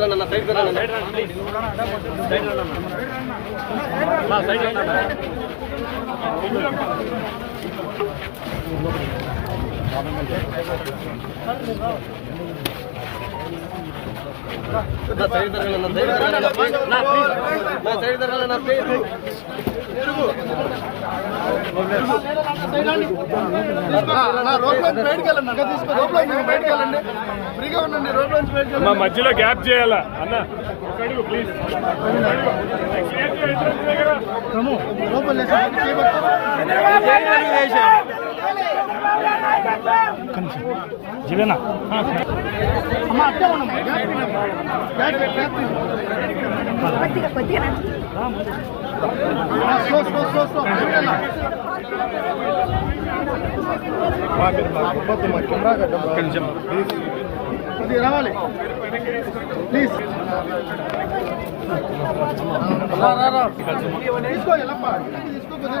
Side రండి అన్న side రండి అన్న సైడ్ రండి అన్న సైడ్ రండి అన్న ప్లీజ్ నా సైడ్ మధ్యలో గ్యాప్ చేయాలా? అన్న ప్లీజ్ జీవనా అమ్మా అట్టే బ్యాగ్ తీసుకో. ఆ, స్లో స్లో. కొద్దిగా రావాలి ప్లీజ్ రా రా రా తీసుకో తీసుకో కొద్దిగా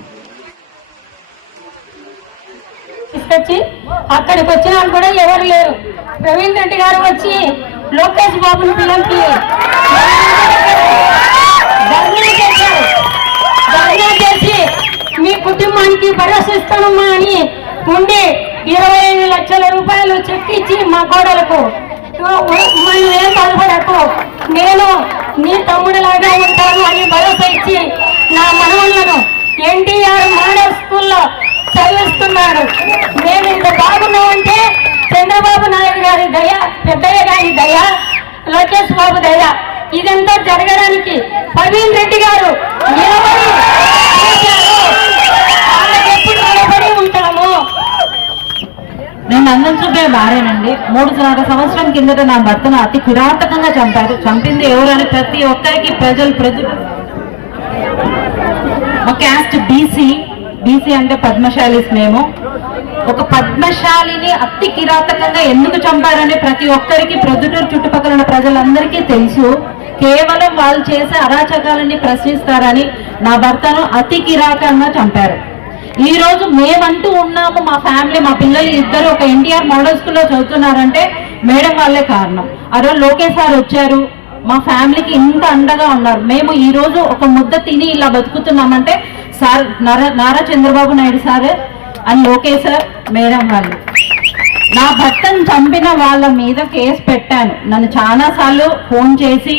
తీసుకొచ్చి అక్కడికి వచ్చిన వాళ్ళు కూడా ఎవరు లేరు. ప్రవీణ్ రెడ్డి గారు వచ్చి లోకేష్ బాబుని పిల్లలకి ధర్నా చేసి మీ కుటుంబానికి భరోసిస్తానమ్మా అని ఉండి ఇరవై ఐదు లక్షల రూపాయలు చెక్ ఇచ్చి మా కోడలకు మనం ఏం బాధపడకు. నేను నీ తమ్ముడిలాగా ఉంటాను అని భరోసా ఇచ్చి నా మనవళ్ళను ఎన్టీఆర్ మోడల్ స్కూల్లో చదివిస్తున్నాడు మేము ఇంత బాగున్నామంటే చంద్రబాబు నాయుడు గారి దయ పెద్దయ్య గారి దయ లోకేష్ బాబు దయ ఇదంతా జరగడానికి ప్రవీణ్ రెడ్డి గారు నిలబడి నిలబడి ఉంటాము? నేను నందన్ చూపే భార్యనండి మూడున్నర సంవత్సరం కిందట నా భర్తను అతి కిరాతకంగా చంపారు. చంపింది ఎవరని ప్రతి ఒక్కరికి ప్రజలు ప్రజలు. మా క్యాస్ట్ బీసీ. బీసీ అంటే పద్మశాలిస్ మేము. ఒక పద్మశాలిని అతి కిరాతకంగా ఎందుకు చంపారని ప్రతి ఒక్కరికి ప్రొద్దుటూరు చుట్టుపక్కల ఉన్న ప్రజలందరికీ తెలుసు. కేవలం వాళ్ళు చేసే అరాచకాలని ప్రశ్నిస్తారని నా భర్తను అతి కిరాతకంగా చంపారు. ఈ రోజు మేమంటూ ఉన్నాము మా ఫ్యామిలీ మా పిల్లలు ఇద్దరు ఒక ఎన్టీఆర్ మోడల్ స్కూల్లో చదువుతున్నారంటే మేడం వాళ్ళే కారణం. ఆ రోజు లోకేష్ సార్ వచ్చారు మా ఫ్యామిలీకి ఇంత అండగా ఉన్నారు. మేము ఈ రోజు ఒక ముద్ద తిని ఇలా బతుకుతున్నామంటే sir Nara Nara Chandrababu Naidu sir and Lokesh sir madam వాళ్ళు. నా భర్తను చంపిన వాళ్ళ మీద కేసు పెట్టాను. నన్ను చాలా సార్లు ఫోన్ చేసి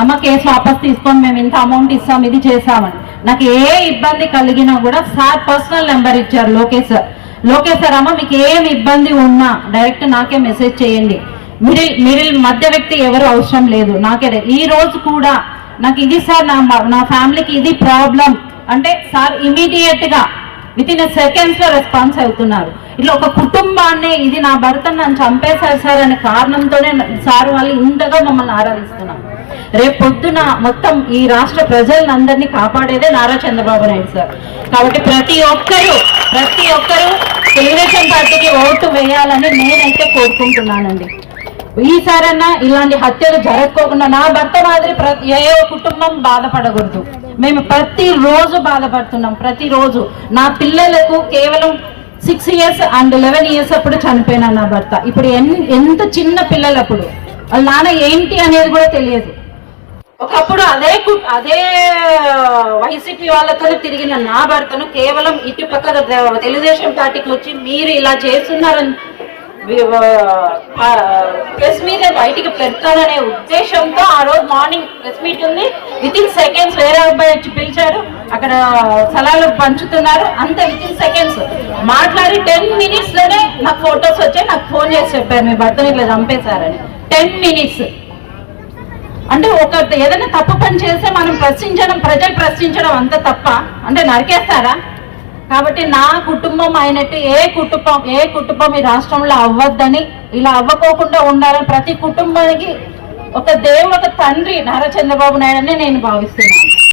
అమ్మ కేసు వాపస్ తీసుకొని మేము ఇంత అమౌంట్ ఇస్తాం ఇది చేసామని నాకు ఏ ఇబ్బంది కలిగినా కూడా సార్ పర్సనల్ నెంబర్ ఇచ్చారు లోకేష్ సార్. లోకేష్ సార్ అమ్మ మీకు ఏం ఇబ్బంది ఉన్నా డైరెక్ట్ నాకే మెసేజ్ చేయండి. మిడిల్ మిడిల్ మధ్య వ్యక్తి ఎవరు అవసరం లేదు. నాకే ఈ రోజు కూడా నాకు ఇది సార్ నా నా ఫ్యామిలీకి ఇది ప్రాబ్లం. అంటే సార్ ఇమీడియట్గా విత్ ఇన్ సెకండ్స్లో రెస్పాన్స్ అవుతున్నారు. ఇట్లా ఒక కుటుంబాన్ని ఇది నా భర్త నన్ను చంపేశారు సార్ అనే కారణంతోనే సార్ వాళ్ళు ఇంతగా మమ్మల్ని ఆరాధిస్తున్నారు. రేపు పొద్దున మొత్తం ఈ రాష్ట్ర ప్రజలందరినీ కాపాడేదే నారా చంద్రబాబు నాయుడు సార్. కాబట్టి ప్రతి ఒక్కరూ ప్రతి ఒక్కరూ తెలుగుదేశం పార్టీకి ఓటు వేయాలని నేనైతే కోరుకుంటున్నానండి. ఈసారన్నా ఇలాంటి హత్యలు జరగకోకుండా నా భర్త మాదిరి ప్రతి ఏ కుటుంబం బాధపడకూడదు. మేము ప్రతిరోజు బాధపడుతున్నాం ప్రతిరోజు. నా పిల్లలకు కేవలం six years and eleven years అప్పుడు చనిపోయినా నా భర్త. ఇప్పుడు ఎంత చిన్న పిల్లలు అప్పుడు? వాళ్ళ నాన్న ఏంటి అనేది కూడా తెలియదు. ఒకప్పుడు అదే కు- అదే వైసీపీ వాళ్ళతో తిరిగిన నా భర్తను కేవలం ఇటు పక్క తెలుగుదేశం పార్టీకి వచ్చి మీరు ఇలా చేస్తున్నారని ప్రెస్ మీట్ బయటికి పెడతారనే ఉద్దేశంతో ఆ రోజు మార్నింగ్ ప్రెస్ మీట్ ఉంది. విత్ ఇన్ సెకండ్స్ వేరే అబ్బాయి వచ్చి పిలిచారు. అక్కడ స్థలాలు పంచుతున్నారు. అంత విత్ ఇన్ సెకండ్స్. మాట్లాడి టెన్ మినిట్స్లోనే నాకు ఫొటోస్ వచ్చాయి. నాకు ఫోన్ చేసి చెప్పారు మీ భర్తను ఇట్లా చంపేశారని. Ten minutes. అంటే ఒక ఏదైనా తప్పు పని చేస్తే మనం ప్రశ్నించడం ప్రజలు ప్రశ్నించడం అంత తప్ప అంటే నరికేస్తారా? కాబట్టి నా కుటుంబం అయినట్టు ఏ కుటుంబం ఏ కుటుంబం ఈ రాష్ట్రంలో అవ్వద్దని ఇలా అవ్వకోకుండా ఉండాలని ప్రతి కుటుంబానికి ఒక దేవుడు ఒక తండ్రి నారా చంద్రబాబు నాయుడు అని నేను భావిస్తున్నాను.